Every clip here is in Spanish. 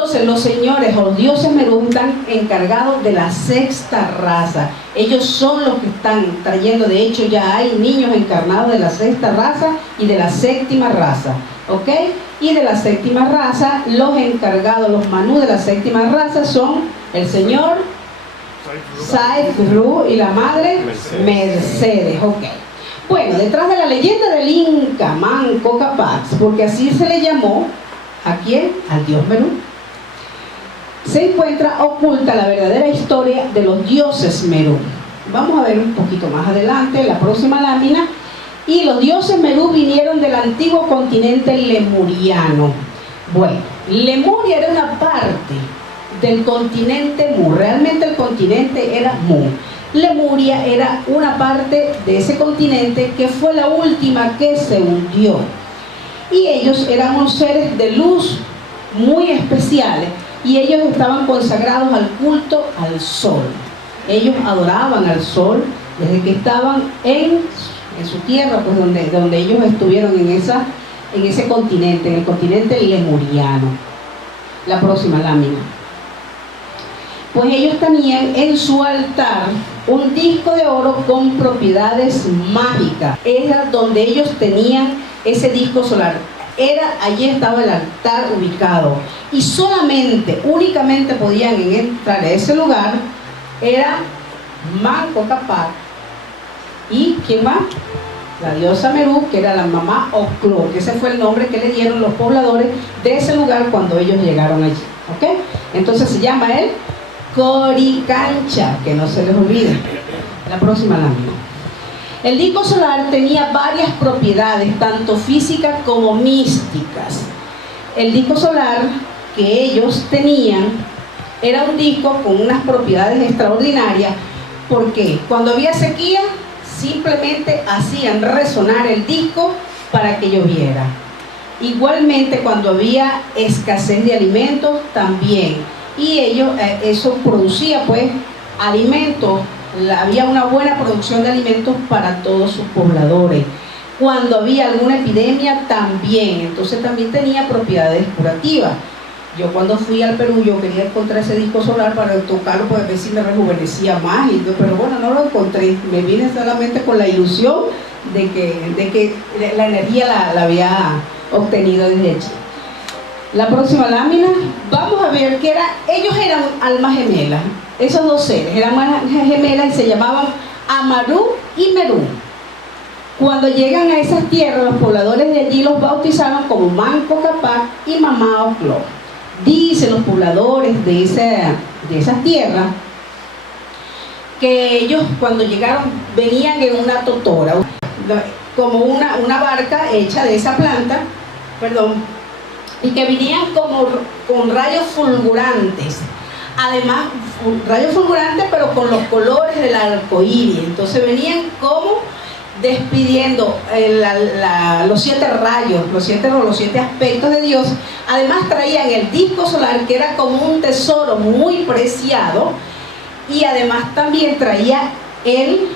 Entonces los señores o los dioses Merú están encargados de la sexta raza. Ellos son los que están trayendo, de hecho ya hay niños encarnados de la sexta raza y de la séptima raza, ¿ok? Y de la séptima raza, los encargados, los Manú de la séptima raza son el señor Saif-Ru y la madre Mercedes, ¿ok? Bueno, detrás de la leyenda del Inca Manco Cápac, porque así se le llamó, ¿a quién? Al dios Merú, se encuentra oculta la verdadera historia de los dioses Merú. Vamos a ver un poquito más adelante, la próxima lámina. Y los dioses Merú vinieron del antiguo continente lemuriano. Bueno, Lemuria era una parte del continente Mu, realmente el continente era Mu. Lemuria era una parte de ese continente que fue la última que se hundió. Y ellos eran unos seres de luz muy especiales y ellos estaban consagrados al culto al sol. Ellos adoraban al sol desde que estaban en su tierra, pues donde ellos estuvieron en ese continente, en el continente lemuriano. La próxima lámina. Pues ellos tenían en su altar un disco de oro con propiedades mágicas. Era donde ellos tenían ese disco solar. Allí estaba el altar ubicado. Y únicamente podían entrar a ese lugar, era Manco Cápac. ¿Y quién más? La diosa Merú, que era la mamá Ocló, que ese fue el nombre que le dieron los pobladores de ese lugar cuando ellos llegaron allí. ¿Ok? Entonces se llama el Coricancha, que no se les olvide. La próxima lámina. El disco solar tenía varias propiedades, tanto físicas como místicas. El disco solar que ellos tenían era un disco con unas propiedades extraordinarias, porque cuando había sequía, simplemente hacían resonar el disco para que lloviera. Igualmente, cuando había escasez de alimentos, también. Y eso producía, pues, alimentos. Había una buena producción de alimentos para todos sus pobladores. Cuando había alguna epidemia, también. Entonces, también tenía propiedades curativas. Yo cuando fui al Perú, yo quería encontrar ese disco solar para tocarlo, para ver si me rejuvenecía más, pero bueno, no lo encontré. Me vine solamente con la ilusión de que la energía la había obtenido desde allí. La próxima lámina, vamos a ver que ellos eran almas gemelas. Esos dos seres eran almas gemelas y se llamaban Amarú y Merú. Cuando llegan a esas tierras, los pobladores de allí los bautizaron como Manco Cápac y Mamá Ocló. Dicen los pobladores de esas tierras que ellos cuando llegaron venían en una totora, como una barca hecha de esa planta, y que venían como con rayos fulgurantes. Además, rayos fulgurantes, pero con los colores del arco iris. Entonces venían como despidiendo los 7 rayos, los siete aspectos de Dios. Además traían el disco solar, que era como un tesoro muy preciado, y además también traía el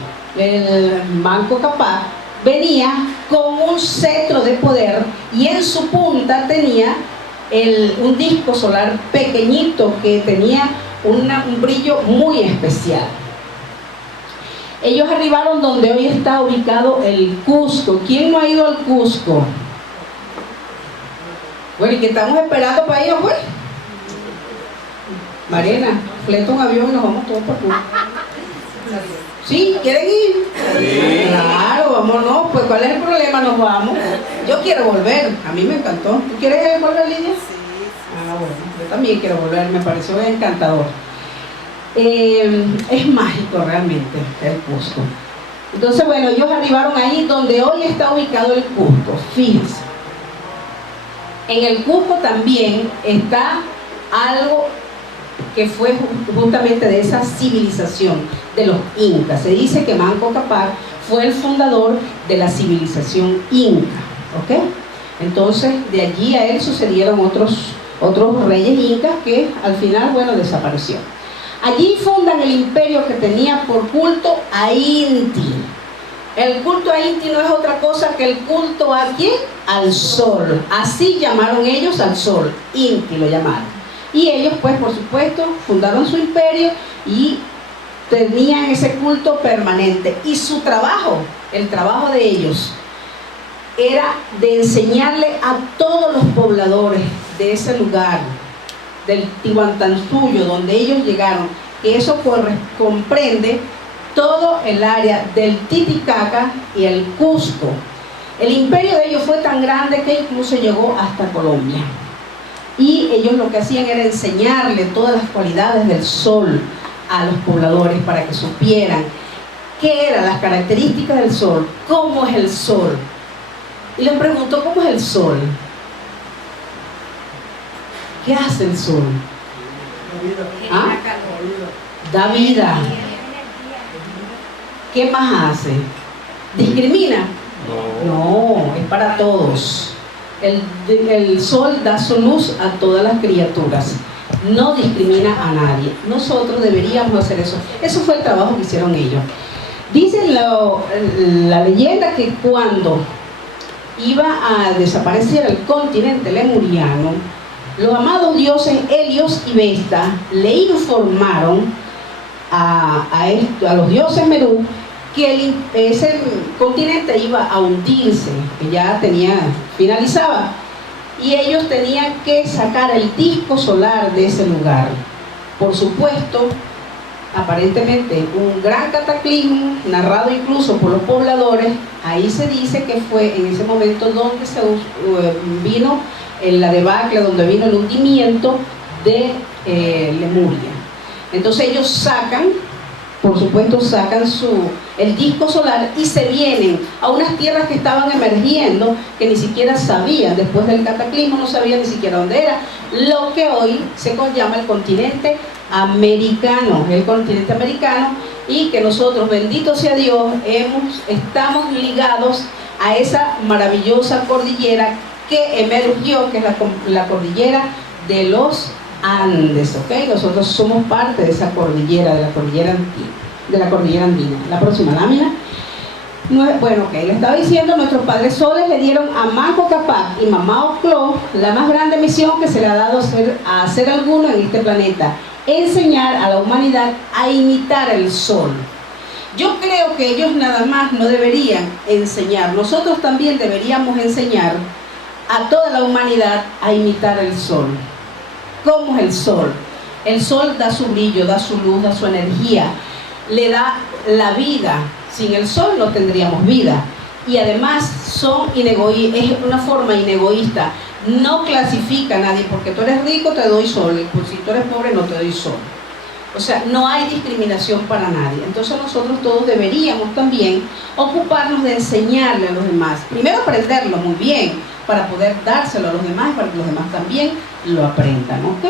Manco Cápac, venía con un cetro de poder y en su punta tenía un disco solar pequeñito que tenía un brillo muy especial. Ellos arribaron donde hoy está ubicado el Cusco. ¿Quién no ha ido al Cusco? Bueno, ¿y qué estamos esperando para ir, pues? Mariana, fleta un avión y nos vamos todos para Cusco. ¿Sí? ¿Quieren ir? Sí. Claro, vámonos. Pues, ¿cuál es el problema? Nos vamos. Yo quiero volver. A mí me encantó. ¿Tú quieres volver, Lidia? Sí. Ah, bueno. Yo también quiero volver. Me pareció encantador. Es mágico realmente el Cusco. Entonces, bueno, ellos arribaron ahí donde hoy está ubicado el Cusco. Fíjense, en el Cusco también está algo que fue justamente de esa civilización de los incas. Se dice que Manco Cápac fue el fundador de la civilización inca, ¿ok? Entonces, de allí a él sucedieron otros reyes incas que al final, bueno, desapareció. Allí fundan el imperio que tenía por culto a Inti. El culto a Inti no es otra cosa que el culto a ¿quién? Al sol. Así llamaron ellos al sol, Inti lo llamaron. Y ellos, pues, por supuesto, fundaron su imperio y tenían ese culto permanente. Y su trabajo, el trabajo de ellos, era de enseñarle a todos los pobladores de ese lugar, del Tihuantansuyo, donde ellos llegaron, que eso comprende todo el área del Titicaca y el Cusco. El imperio de ellos fue tan grande que incluso llegó hasta Colombia. Y ellos lo que hacían era enseñarle todas las cualidades del sol a los pobladores para que supieran qué eran las características del sol, cómo es el sol. Y les pregunto, ¿cómo es el sol? ¿Qué hace el sol? ¿Ah? Da vida. ¿Qué más hace? ¿Discrimina? No, es para todos. El sol da su luz a todas las criaturas. No discrimina a nadie. Nosotros deberíamos hacer eso. Eso fue el trabajo que hicieron ellos. Dice la leyenda que cuando iba a desaparecer el continente lemuriano, los amados dioses Helios y Vesta le informaron a los dioses Merú que ese continente iba a hundirse, que ya finalizaba, y ellos tenían que sacar el disco solar de ese lugar. Por supuesto, aparentemente un gran cataclismo, narrado incluso por los pobladores. Ahí se dice que fue en ese momento donde vino la debacle, donde vino el hundimiento de Lemuria. Entonces ellos sacan, por supuesto, el disco solar y se vienen a unas tierras que estaban emergiendo, que ni siquiera sabían, después del cataclismo no sabían ni siquiera dónde era, lo que hoy se llama el continente americano, y que nosotros, bendito sea Dios, estamos ligados a esa maravillosa cordillera que emergió, que es la cordillera de los Andes, ¿ok? Nosotros somos parte de esa cordillera, de la cordillera andina. La próxima lámina. Bueno, ok, le estaba diciendo, nuestros padres soles le dieron a Manco Cápac y Mamá Ocló la más grande misión que se le ha dado a hacer alguno en este planeta: enseñar a la humanidad a imitar el sol. Yo creo que ellos nada más no deberían enseñar, nosotros también deberíamos enseñar a toda la humanidad a imitar el sol. ¿Cómo es el sol? El sol da su brillo, da su luz, da su energía, le da la vida. Sin el sol no tendríamos vida. Y además es una forma inegoísta. No clasifica a nadie, porque tú eres rico te doy sol, pues si tú eres pobre no te doy sol. O sea, no hay discriminación para nadie. Entonces nosotros todos deberíamos también ocuparnos de enseñarle a los demás. Primero aprenderlo muy bien, para poder dárselo a los demás y para que los demás también lo aprendan, ¿ok?